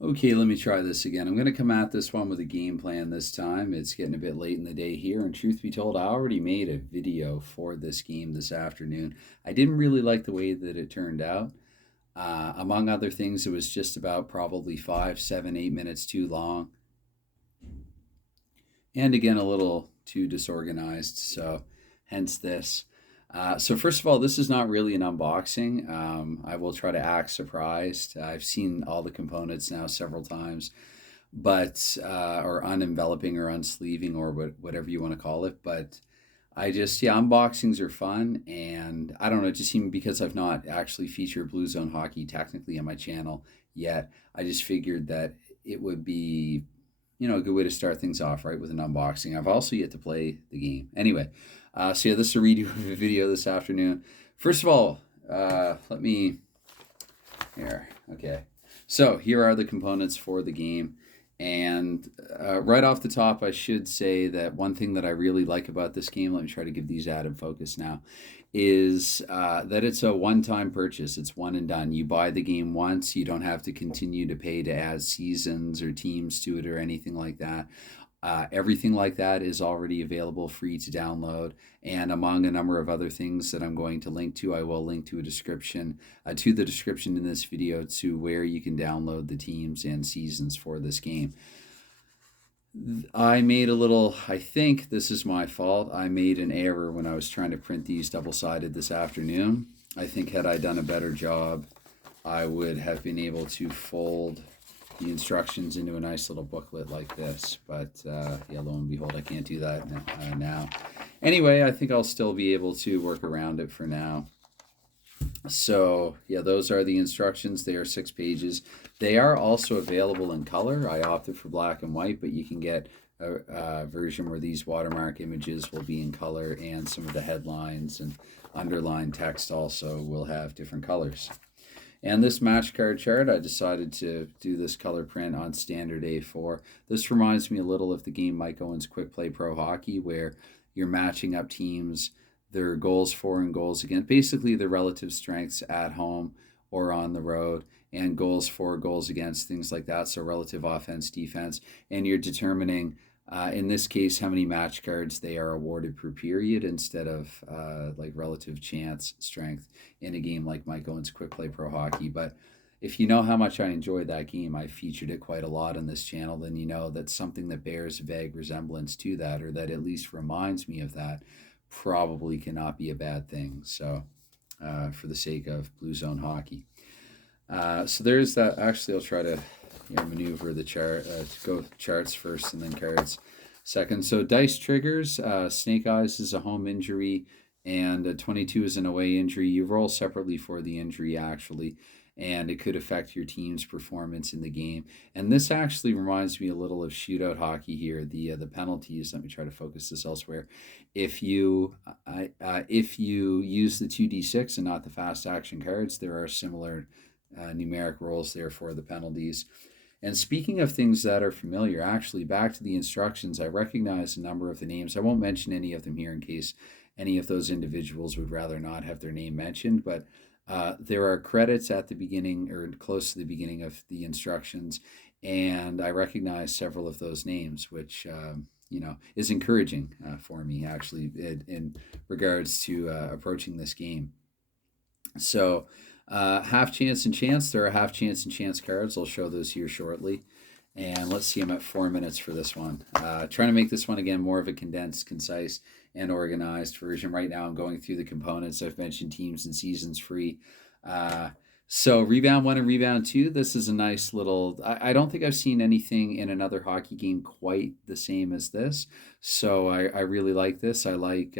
Okay, let me try this again. I'm going to come at this one with a game plan this time. It's getting a bit late in the day here, and truth be told, I already made a video for this game this afternoon. I didn't really like the way that it turned out. Among other things, it was just about probably 5, 7, 8 minutes too long, and again, a little too disorganized, so hence this. So, first of all, this is not really an unboxing. I will try to act surprised. I've seen all the components now several times, but or unenveloping or unsleeving or whatever you want to call it. But yeah, unboxings are fun, and I don't know, just even because I've not actually featured Blue Zone Hockey technically on my channel yet, I just figured that it would be, a good way to start things off, right, with an unboxing. I've also yet to play the game. Anyway, so yeah, this is a redo of a video this afternoon. First of all, let me here. Okay. So here are the components for the game. And right off the top, I should say that one thing that I really like about this game, let me try to give these added focus now, is that it's a one-time purchase. It's one and done. You buy the game once. You don't have to continue to pay to add seasons or teams to it or anything like that. Everything like that is already available free to download. And among a number of other things that I'm going to link to, I will link to to the description in this video to where you can download the teams and seasons for this game. I think this is my fault. I made an error when I was trying to print these double-sided this afternoon. I think had I done a better job, I would have been able to fold the instructions into a nice little booklet like this. But yeah, lo and behold, I can't do that now. Anyway, I think I'll still be able to work around it for now. So yeah, those are the instructions. They are 6 pages. They are also available in color. I opted for black and white, but you can get a version where these watermark images will be in color, and some of the headlines and underlined text also will have different colors. And this match card chart, I decided to do this color print on standard A4. This reminds me a little of the game Mike Owen's Quick Play Pro Hockey, where you're matching up teams, their goals for and goals against, basically the relative strengths at home or on the road, and goals for, goals against, things like that. So relative offense, defense, and you're determining, in this case, how many match cards they are awarded per period instead of like relative chance strength in a game like Mike Owen's Quick Play Pro Hockey. But if you know how much I enjoyed that game, I featured it quite a lot on this channel, then you know that something that bears vague resemblance to that, or that at least reminds me of that, probably cannot be a bad thing. So, for the sake of Blue Zone Hockey. So there's that. Actually, I'll try to maneuver the chart to go charts first and then cards second. So dice triggers. Snake Eyes is a home injury, and 22 is an away injury. You roll separately for the injury, actually, and it could affect your team's performance in the game. And this actually reminds me a little of shootout hockey here. The penalties. Let me try to focus this elsewhere. If you use the 2d6 and not the fast action cards, there are similar numeric rolls there for the penalties. And speaking of things that are familiar, actually, back to the instructions, I recognize a number of the names. I won't mention any of them here in case any of those individuals would rather not have their name mentioned, but there are credits at the beginning or close to the beginning of the instructions, and I recognize several of those names, which is encouraging for me, actually, in regards to approaching this game. So, half chance and chance. There are half chance and chance cards. I'll show those here shortly. And let's see, I'm at 4 minutes for this one. Trying to make this one, again, more of a condensed, concise, and organized version. Right now, I'm going through the components. I've mentioned teams and seasons free. So Rebound 1 and Rebound 2, this is a nice little... I don't think I've seen anything in another hockey game quite the same as this. So I really like this. I like...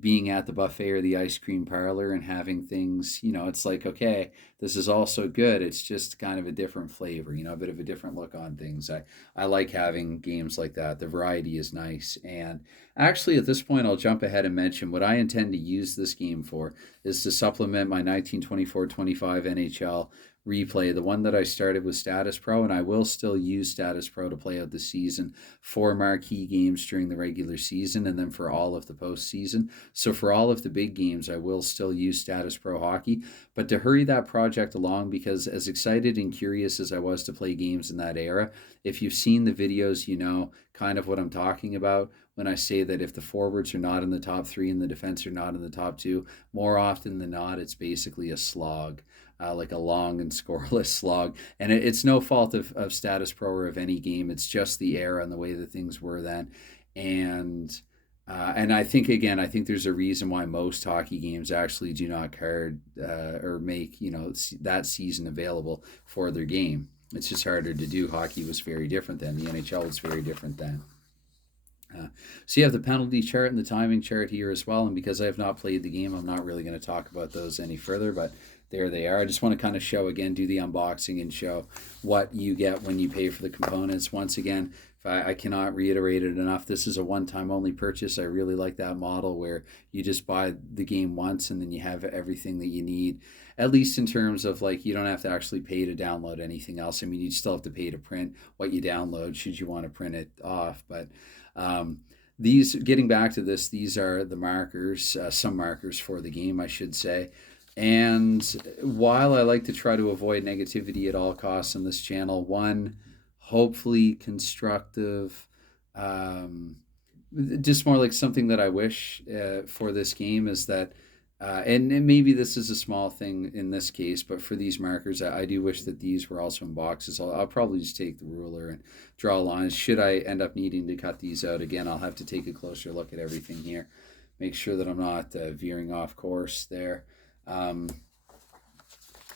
being at the buffet or the ice cream parlor and having things, it's like, okay, this is also good. It's just kind of a different flavor, a bit of a different look on things. I like having games like that. The variety is nice. And actually, at this point, I'll jump ahead and mention what I intend to use this game for is to supplement my 1924-25 NHL replay. The one that I started was Status Pro, and I will still use Status Pro to play out the season for marquee games during the regular season and then for all of the postseason. So for all of the big games, I will still use Status Pro Hockey. But to hurry that project along, because as excited and curious as I was to play games in that era, if you've seen the videos, you know kind of what I'm talking about when I say that if the forwards are not in the top three and the defense are not in the top two, more often than not, it's basically a slog. Like a long and scoreless slog. And it's no fault of Status Pro or of any game. It's just the era and the way that things were then. And and I think, again, I think there's a reason why most hockey games actually do not card or make, you know, that season available for their game. It's just harder to do. Hockey was very different then. The NHL was very different then. So you have the penalty chart and the timing chart here as well. And because I have not played the game, I'm not really going to talk about those any further. But there they are. I just want to kind of show again, do the unboxing and show what you get when you pay for the components. Once again, if I cannot reiterate it enough, this is a one-time only purchase. I really like that model where you just buy the game once and then you have everything that you need, at least in terms of like you don't have to actually pay to download anything else. I mean, you still have to pay to print what you download should you want to print it off. But these, getting back to this, these are the markers, some markers for the game, I should say. And while I like to try to avoid negativity at all costs on this channel, one hopefully constructive, just more like something that I wish for this game is that, and maybe this is a small thing in this case, but for these markers, I do wish that these were also in boxes. I'll probably just take the ruler and draw lines. Should I end up needing to cut these out again, I'll have to take a closer look at everything here, make sure that I'm not veering off course there.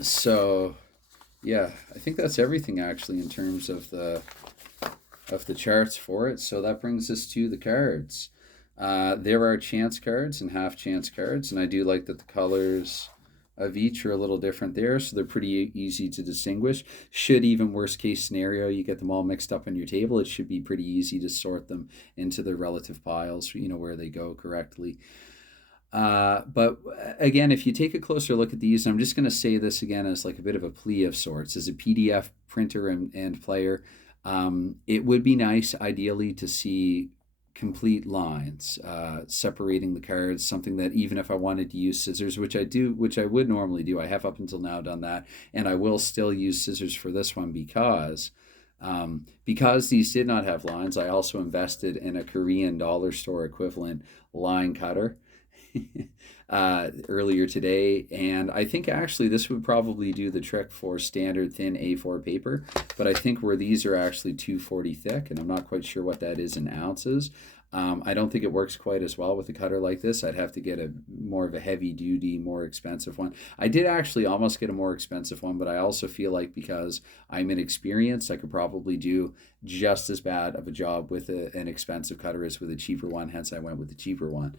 So yeah, I think that's everything actually in terms of the charts for it. So that brings us to the cards. There are chance cards and half chance cards, and I do like that the colors of each are a little different there, so they're pretty easy to distinguish. Should, even worst case scenario, you get them all mixed up on your table, it should be pretty easy to sort them into their relative piles, you know, where they go correctly. But again, if you take a closer look at these, I'm just going to say this again as like a bit of a plea of sorts. As a PDF printer and player, it would be nice, ideally, to see complete lines separating the cards, something that even if I wanted to use scissors, which I would normally do, I have up until now done that, and I will still use scissors for this one because these did not have lines. I also invested in a Korean dollar store equivalent line cutter earlier today, and I think actually this would probably do the trick for standard thin A4 paper, but I think where these are actually 240 thick, and I'm not quite sure what that is in ounces. I don't think it works quite as well with a cutter like this. I'd have to get a more of a heavy duty, more expensive one. I did actually almost get a more expensive one, but I also feel like because I'm inexperienced, I could probably do just as bad of a job with an expensive cutter as with a cheaper one, hence I went with the cheaper one.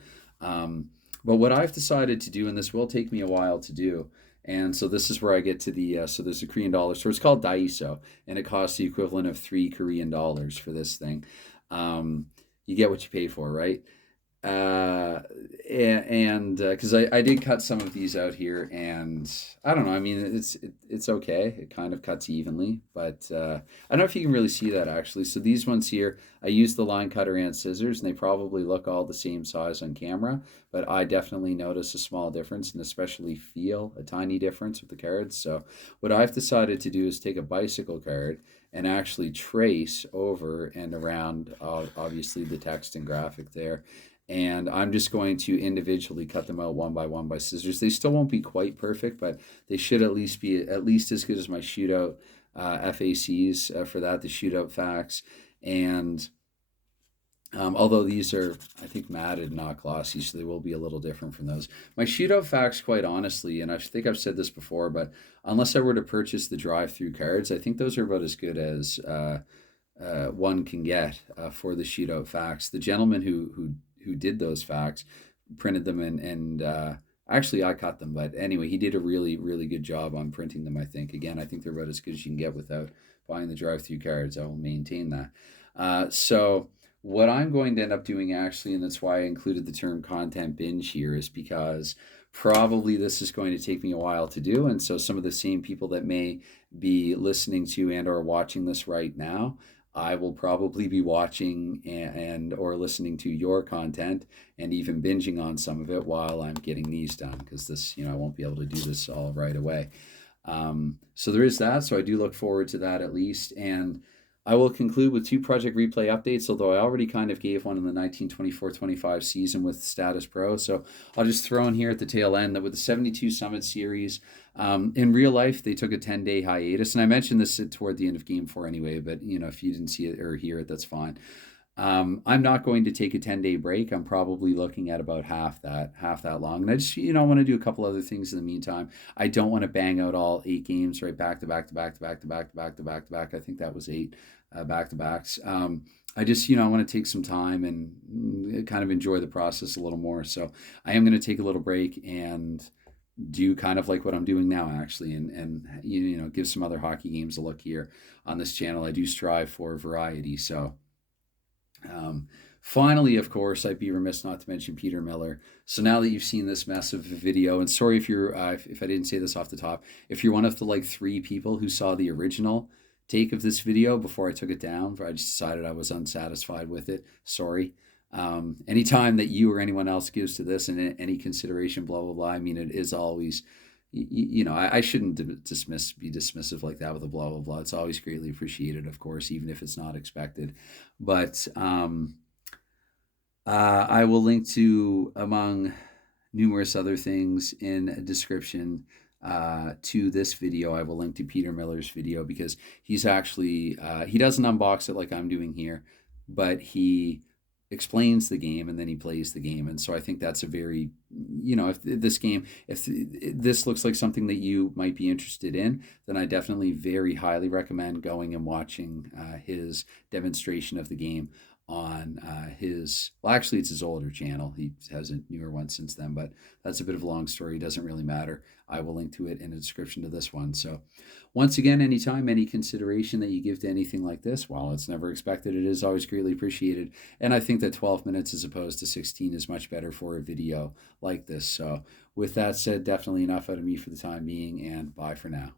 But what I've decided to do, and this will take me a while to do, and so this is where I get to the, so there's a Korean dollar store. It's called Daiso, and it costs the equivalent of $3 Korean for this thing. You get what you pay for, right? And because I did cut some of these out here, and I don't know, I mean, it's okay. It kind of cuts evenly, but I don't know if you can really see that actually. So these ones here, I used the line cutter and scissors, and they probably look all the same size on camera, but I definitely notice a small difference and especially feel a tiny difference with the cards. So what I've decided to do is take a bicycle card and actually trace over and around, obviously, the text and graphic there. And I'm just going to individually cut them out one by one by scissors. They still won't be quite perfect, but they should at least be at least as good as my shootout FACs for that, the shootout facts. And although these are, I think, matted, not glossy, so they will be a little different from those. My shootout facts, quite honestly, and I think I've said this before, but unless I were to purchase the drive-through cards, I think those are about as good as one can get for the shootout facts. The gentleman who did those facts printed them, and actually I cut them, but anyway, he did a really, really good job on printing them, I think. Again, I think they're about as good as you can get without buying the drive-through cards. I will maintain that. So what I'm going to end up doing actually, and that's why I included the term content binge here, is because probably this is going to take me a while to do. And so some of the same people that may be listening to and or watching this right now, I will probably be watching and or listening to your content and even binging on some of it while I'm getting these done, because this, I won't be able to do this all right away. So there is that. So I do look forward to that at least. And I will conclude with two Project Replay updates, although I already kind of gave one in the 1924-25 season with Status Pro. So I'll just throw in here at the tail end that with the 72 Summit Series, in real life, they took a 10-day hiatus. And I mentioned this toward the end of Game 4 anyway, but, if you didn't see it or hear it, that's fine. I'm not going to take a 10-day break. I'm probably looking at about half that long. And I just, want to do a couple other things in the meantime. I don't want to bang out all 8 games right back to back to back to back to back to back to back to back. I think that was 8 back to backs. I just, I want to take some time and kind of enjoy the process a little more. So I am going to take a little break and do kind of like what I'm doing now, actually, and give some other hockey games a look here on this channel. I do strive for variety. So finally, of course, I'd be remiss not to mention Peter Miller. So now that you've seen this massive video, and sorry if you're if I didn't say this off the top, if you're one of the 3 people who saw the original take of this video before I took it down, I just decided I was unsatisfied with it. Sorry. Anytime that you or anyone else gives to this and any consideration, blah blah blah. I mean, it is always. I shouldn't be dismissive like that with a blah blah blah. It's always greatly appreciated, of course, even if it's not expected. But I will link to, among numerous other things in a description to this video, I will link to Peter Miller's video, because he's actually, he doesn't unbox it like I'm doing here, but he explains the game and then he plays the game. And so I think that's a very, if this looks like something that you might be interested in, then I definitely very highly recommend going and watching his demonstration of the game on actually it's his older channel. He has a newer one since then, but that's a bit of a long story. It doesn't really matter. I will link to it in the description to this one. So once again, anytime, any consideration that you give to anything like this, while it's never expected, it is always greatly appreciated. And I think that 12 minutes as opposed to 16 is much better for a video like this. So with that said, definitely enough out of me for the time being, and bye for now.